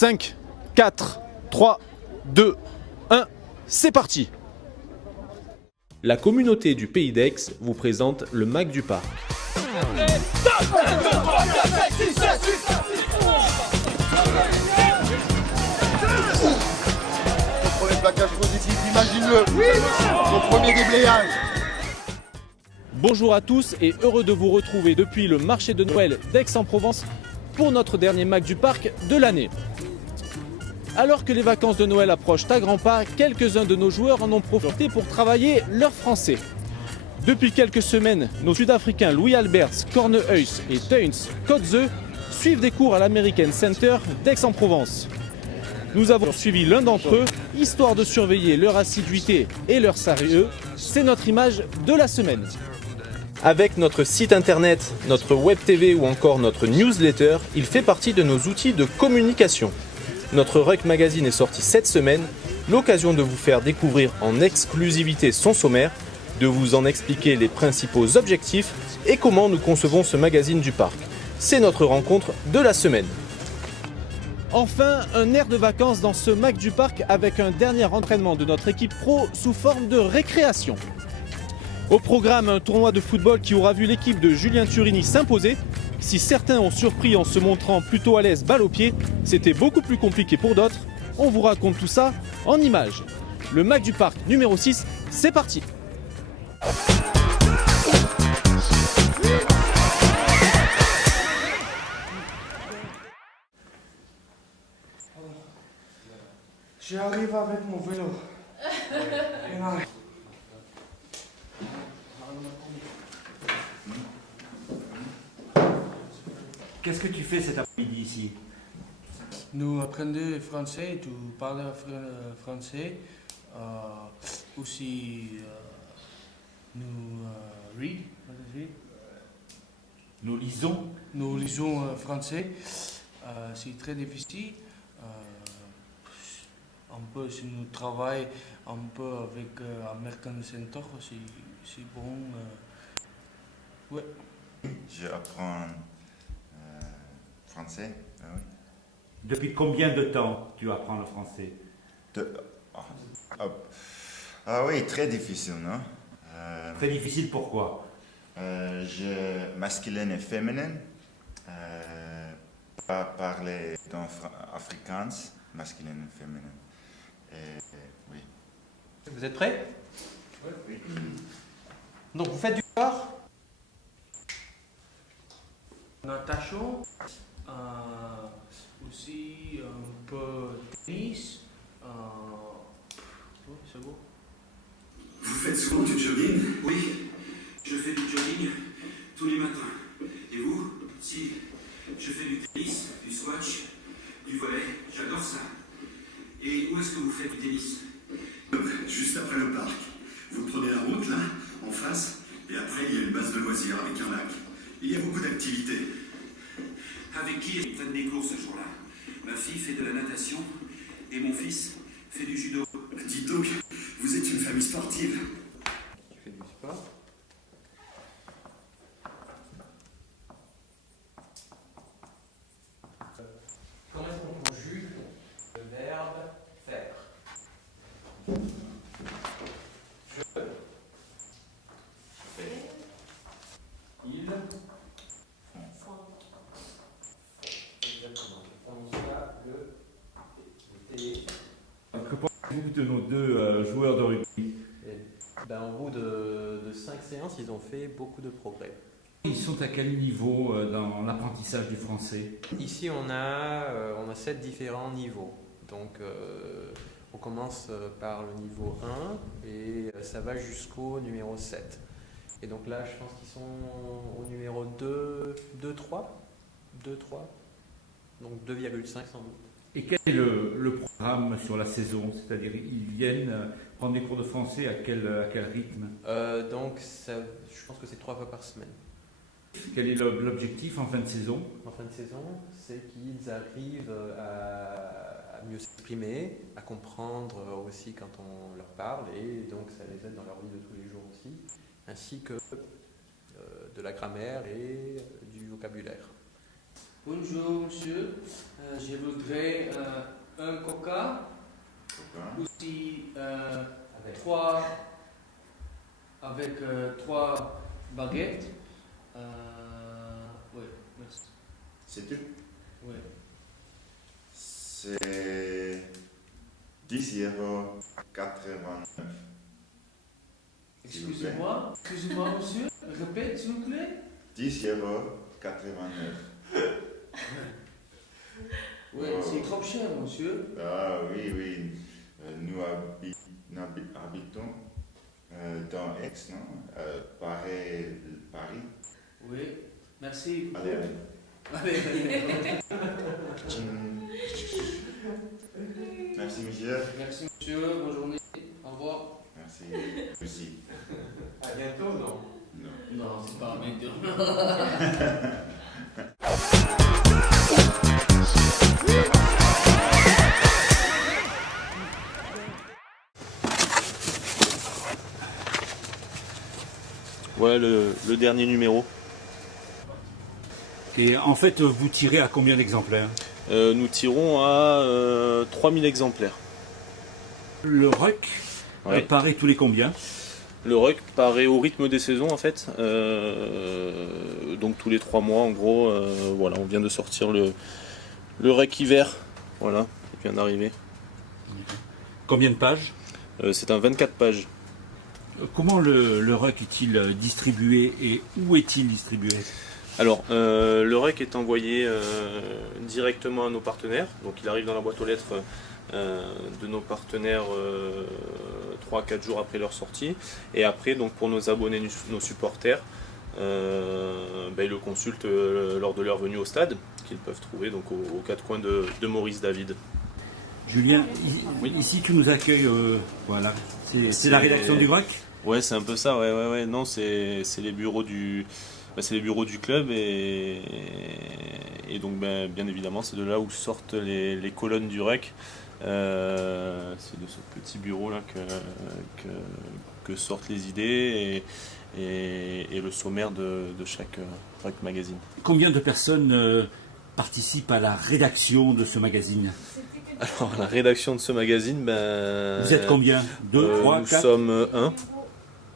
5, 4, 3, 2, 1, c'est parti. La communauté du Pays d'Aix vous présente le Mac du Parc. Premier plaquage positif, imagine-le. Au premier déblayage. Bonjour à tous et heureux de vous retrouver depuis le marché de Noël d'Aix-en-Provence pour notre dernier Mac du Parc de l'année. Alors que les vacances de Noël approchent à grands pas, quelques-uns de nos joueurs en ont profité pour travailler leur français. Depuis quelques semaines, nos Sud-Africains Louis Alberts, Cornehuys et Teuns Kotze suivent des cours à l'American Center d'Aix-en-Provence. Nous avons suivi l'un d'entre eux, histoire de surveiller leur assiduité et leur sérieux. C'est notre image de la semaine. Avec notre site internet, notre web TV ou encore notre newsletter, il fait partie de nos outils de communication. Notre Ruck Magazine est sorti cette semaine, l'occasion de vous faire découvrir en exclusivité son sommaire, de vous en expliquer les principaux objectifs et comment nous concevons ce magazine du parc. C'est notre rencontre de la semaine. Enfin, un air de vacances dans ce Mac du Parc avec un dernier entraînement de notre équipe pro sous forme de récréation. Au programme, un tournoi de football qui aura vu l'équipe de Julien Turini s'imposer. Si certains ont surpris en se montrant plutôt à l'aise balle au pied, c'était beaucoup plus compliqué pour d'autres. On vous raconte tout ça en images. Le Mac du Parc numéro 6, c'est parti. J'arrive avec mon vélo. Qu'est-ce que tu fais cet après-midi ici? Nous apprenons français, tu parles français. Aussi, nous Nous lisons. Nous lisons français. C'est très difficile. Un peu, si nous travaillons un peu avec American Center, c'est bon. Ouais. Je apprends français. Ah oui. Depuis combien de temps tu apprends le français? Ah oui, très difficile, non? Très difficile, pourquoi? Masculin et féminin. Pas parler dans afrikaans, masculin et féminin. Oui. Vous êtes prêts? Oui. Donc vous faites du sport? Natation, aussi un peu tennis. C'est bon. Vous faites souvent du jogging? Oui, je fais du jogging tous les matins. Et vous? Si, je fais du tennis, du squash, du volley, j'adore ça. Et où est-ce que vous faites du tennis? Juste après le parc. Vous prenez la route là, en face, et après il y a une base de loisirs avec un lac. Il y a beaucoup d'activités. Avec qui ils prennent des cours ce jour-là? Ma fille fait de la natation et mon fils fait du judo. Dites donc, vous êtes une famille sportive. Tu fais du sport? Comment est-ce qu'on conjugue le verbe faire? Je fais. Il font. Exactement. On prononce pas le T. Que pensez-vous de nos deux joueurs de rugby? Au bout de 5 séances, ils ont fait beaucoup de progrès. Ils sont à quel niveau dans l'apprentissage du français? Ici, on a 7 différents niveaux. Donc, on commence par le niveau 1 et ça va jusqu'au numéro 7. Et donc là, je pense qu'ils sont au numéro 2, 3. Donc 2,5 sans doute. Et quel est le programme sur la saison? C'est-à-dire, ils viennent prendre des cours de français à quel rythme? Je pense que c'est 3 fois par semaine. Quel est l'objectif en fin de saison? En fin de saison, c'est qu'ils arrivent à mieux s'exprimer, à comprendre aussi quand on leur parle, et donc ça les aide dans leur vie de tous les jours aussi, ainsi que de la grammaire et du vocabulaire. Bonjour monsieur, je voudrais un coca, aussi trois baguettes. Oui, merci. C'est tout? Oui. C'est 10,89 €. Excusez-moi, monsieur, répète s'il vous plaît. 10,89 €. Oui, c'est trop cher monsieur. Ah oui. Nous habitons dans Aix, non? Paris. Oui, merci. Allez. Allez. Merci, monsieur. Merci monsieur, bonne journée. Au revoir. Merci. Aussi. À bientôt, non? Non. Non, c'est pas bientôt. Voilà le dernier numéro. Et en fait, vous tirez à combien d'exemplaires? Nous tirons à 3000 exemplaires. Le ruck Ouais. paraît tous les combien? Le ruck paraît au rythme des saisons en fait. Donc tous les 3 mois en gros. Voilà, on vient de sortir le ruck hiver. Voilà, il vient d'arriver. Combien de pages? C'est un 24 pages. Comment le ruck est-il distribué et où est-il distribué? Alors, le REC est envoyé directement à nos partenaires. Donc, il arrive dans la boîte aux lettres de nos partenaires 3-4 jours après leur sortie. Et après, donc, pour nos abonnés, nos supporters, ils le consultent lors de leur venue au stade, qu'ils peuvent trouver donc, aux 4 coins de Maurice David. Julien, ici tu nous accueilles, voilà. C'est la rédaction du REC? Ouais, c'est un peu ça. Ouais. Non, c'est les bureaux du. C'est les bureaux du club et donc bien évidemment c'est de là où sortent les colonnes du REC. C'est de ce petit bureau là que sortent les idées et le sommaire de chaque REC magazine. Combien de personnes participent à la rédaction de ce magazine? Alors la rédaction de ce magazine, vous êtes combien? 2, 3, 4? Nous sommes 1.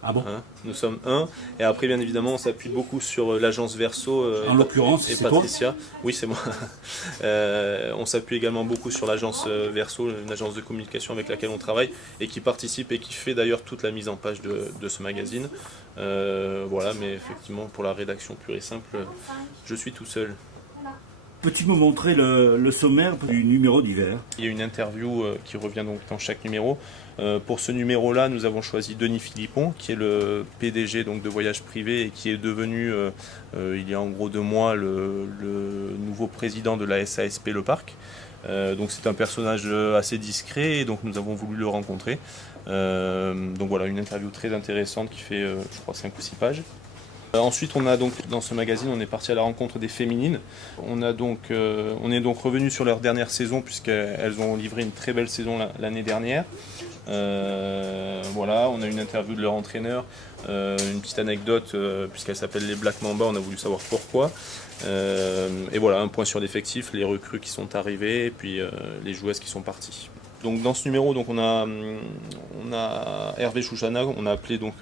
Ah bon? Nous sommes 1. Et après, bien évidemment, on s'appuie beaucoup sur l'agence Verso en l'occurrence, et c'est toi? Patricia. Oui, c'est moi. On s'appuie également beaucoup sur l'agence Verso, une agence de communication avec laquelle on travaille et qui participe et qui fait d'ailleurs toute la mise en page de ce magazine. Voilà, mais effectivement, pour la rédaction pure et simple, je suis tout seul. Peux-tu me montrer le sommaire du numéro d'hiver? Il y a une interview qui revient donc dans chaque numéro. Pour ce numéro-là, nous avons choisi Denis Philippon, qui est le PDG donc, de Voyage Privé et qui est devenu, il y a en gros 2 mois, le nouveau président de la SASP Le Parc. Donc c'est un personnage assez discret et donc nous avons voulu le rencontrer. Donc voilà, une interview très intéressante qui fait, je crois, 5 ou 6 pages. Ensuite, on a donc dans ce magazine, on est parti à la rencontre des féminines. On est donc revenu sur leur dernière saison puisqu'elles ont livré une très belle saison l'année dernière. Voilà, on a une interview de leur entraîneur, une petite anecdote puisqu'elle s'appelle les Black Mamba. On a voulu savoir pourquoi. Et voilà, un point sur l'effectif, les recrues qui sont arrivées et puis les joueuses qui sont parties. Donc dans ce numéro, donc on a Hervé Chouchana, on a appelé donc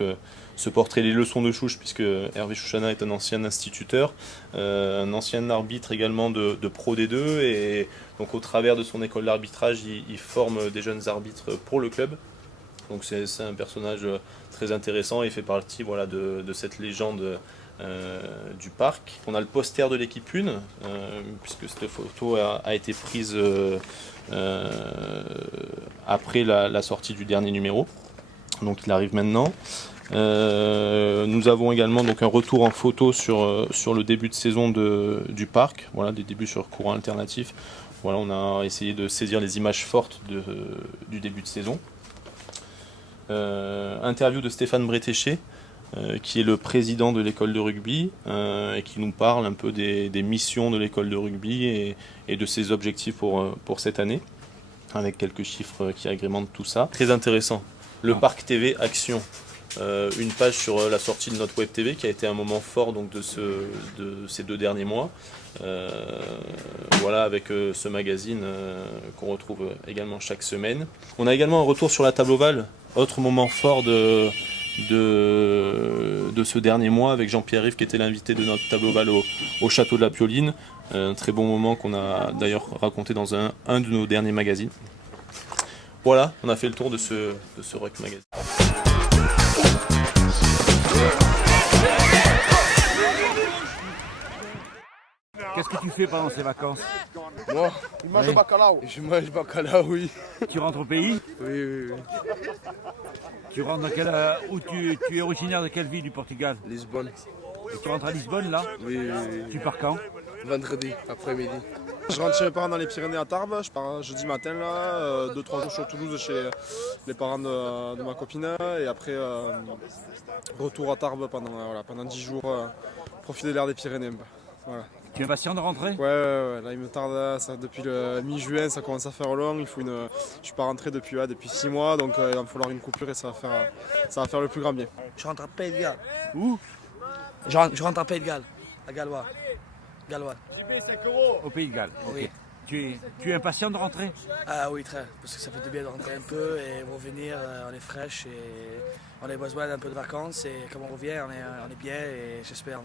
ce portrait les leçons de Chouch puisque Hervé Chouchana est un ancien instituteur, un ancien arbitre également de Pro D2 et donc au travers de son école d'arbitrage, il forme des jeunes arbitres pour le club. Donc c'est un personnage très intéressant et fait partie voilà, de cette légende du parc. On a le poster de l'équipe 1 puisque cette photo a été prise après la sortie du dernier numéro, donc il arrive maintenant. Nous avons également donc un retour en photo sur le début de saison du parc, voilà, des débuts sur courant alternatif. Voilà, on a essayé de saisir les images fortes du début de saison. Interview de Stéphane Bretéché, qui est le président de l'école de rugby et qui nous parle un peu des missions de l'école de rugby et de ses objectifs pour cette année, avec quelques chiffres qui agrémentent tout ça. Très intéressant. Le Parc TV Action, une page sur la sortie de notre web TV qui a été un moment fort donc, de ces 2 derniers mois. Voilà, avec ce magazine qu'on retrouve également chaque semaine. On a également un retour sur la table ovale, autre moment fort de ce dernier mois avec Jean-Pierre Rive qui était l'invité de notre table ovale au château de la Pioline. Un très bon moment qu'on a d'ailleurs raconté dans un de nos derniers magazines. Voilà, on a fait le tour de ce Rock Magazine. Qu'est-ce que tu fais pendant ces vacances? Moi, il mange le bacalao. Je mange bacalao, oui. Tu rentres au pays? Oui. Tu rentres dans où tu es originaire de quelle ville du Portugal? Lisbonne. Et tu rentres à Lisbonne là? Oui. Tu pars quand? Vendredi, après-midi. Je rentre chez mes parents dans les Pyrénées à Tarbes, je pars jeudi matin là, 2-3 jours sur Toulouse chez les parents de ma copine et après retour à Tarbes pendant 10 jours, profiter de l'air des Pyrénées. Voilà. Tu es impatient de rentrer? Ouais, là il me tarde, ça, depuis le mi-juin ça commence à faire long, je suis pas rentré depuis 6 mois donc il va me falloir une coupure et ça va faire le plus grand bien. Je rentre à Pays de Galles. Où? Je rentre à Pays de Galles, à Gallois. Au Pays de Galles. Oui. Tu es impatient de rentrer? Ah oui, très, parce que ça fait du bien de rentrer un peu et revenir, on est fraîche et on a besoin d'un peu de vacances et comme on revient, on est bien et j'espère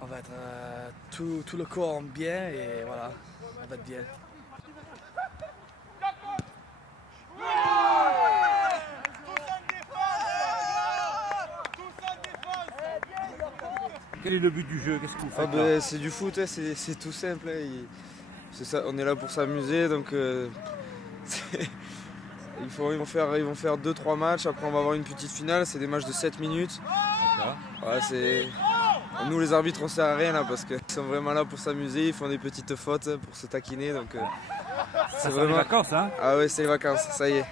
on va être tout le corps en bien et voilà, on va être bien. Quel est le but du jeu? Qu'est-ce que vous faites là? C'est du foot, c'est tout simple. C'est ça, on est là pour s'amuser, donc ils vont faire 2-3 matchs, après on va avoir une petite finale, c'est des matchs de 7 minutes. Ouais, nous les arbitres on sert à rien là parce qu'ils sont vraiment là pour s'amuser, ils font des petites fautes pour se taquiner, donc c'est vraiment les vacances hein? Ah ouais, c'est les vacances, ça y est.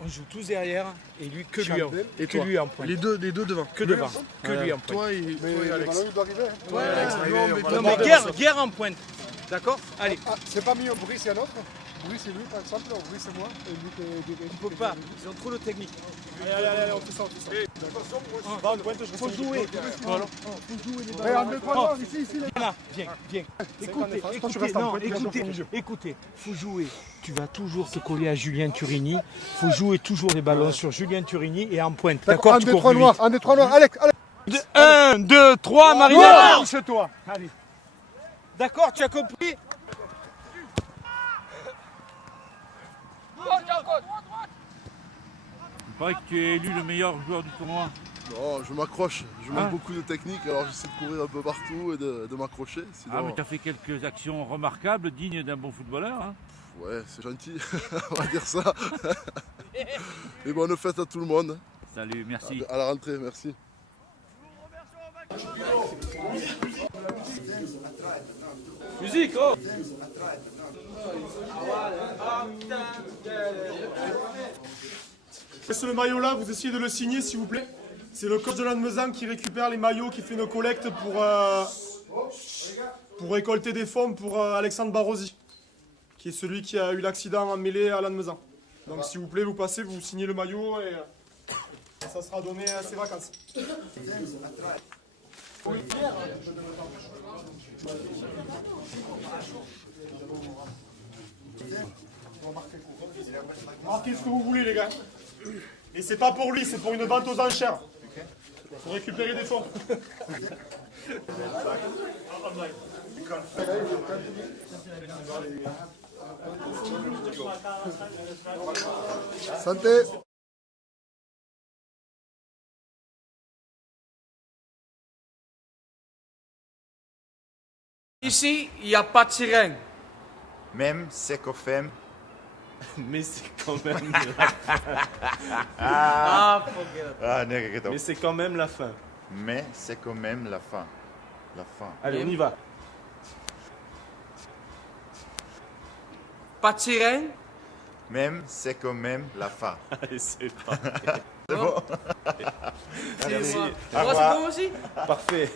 On joue tous derrière et lui que lui en pointe. Les deux devant. Que devant. Que lui en pointe. Toi et Alex. Toi Alex. Guerre en pointe. D'accord? Allez. C'est pas mieux, Brice et un autre. Brice c'est lui par exemple, Brice c'est moi. On peut pas, ils ont trop de technique. Allez, on fait ça. Faut jouer. Voilà. Viens. Écoutez, faut jouer. Tu vas toujours te coller à Julien Turini. Faut jouer toujours les ballons sur Julien Turini et en pointe. D'accord? Un des trois noirs, Alex. 1, 2, 3, Marinette. Touche-toi. Allez. D'accord, tu as compris? Il paraît que tu es élu le meilleur joueur du tournoi. Non, je m'accroche, je manque beaucoup de technique, alors j'essaie de courir un peu partout et de m'accrocher. Sinon... Ah mais tu as fait quelques actions remarquables, dignes d'un bon footballeur. Hein. Ouais, c'est gentil, on va dire ça. Et bonne fête à tout le monde. Salut, merci. À la rentrée, merci. Musique, oh! Ce maillot-là, vous essayez de le signer s'il vous plaît. C'est le coach de Lannemezan qui récupère les maillots, qui fait une collecte pour récolter des fonds pour Alexandre Barrosi, qui est celui qui a eu l'accident en mêlée à Lannemezan. Donc s'il vous plaît, vous passez, vous signez le maillot et ça sera donné à ses vacances. Marquez ce que vous voulez les gars. Et c'est pas pour lui, c'est pour une vente aux enchères. Pour récupérer des fonds. Santé. Ici, il n'y a pas de sirène. Même Secofem. Mais c'est quand même Mais c'est quand même la fin. Mais c'est quand même la fin. La fin. Allez, on y va. Pas de sirène. Même c'est quand même la fin. Allez, c'est pas. C'est bon. Merci. Au C'est revoir. bon aussi? Parfait.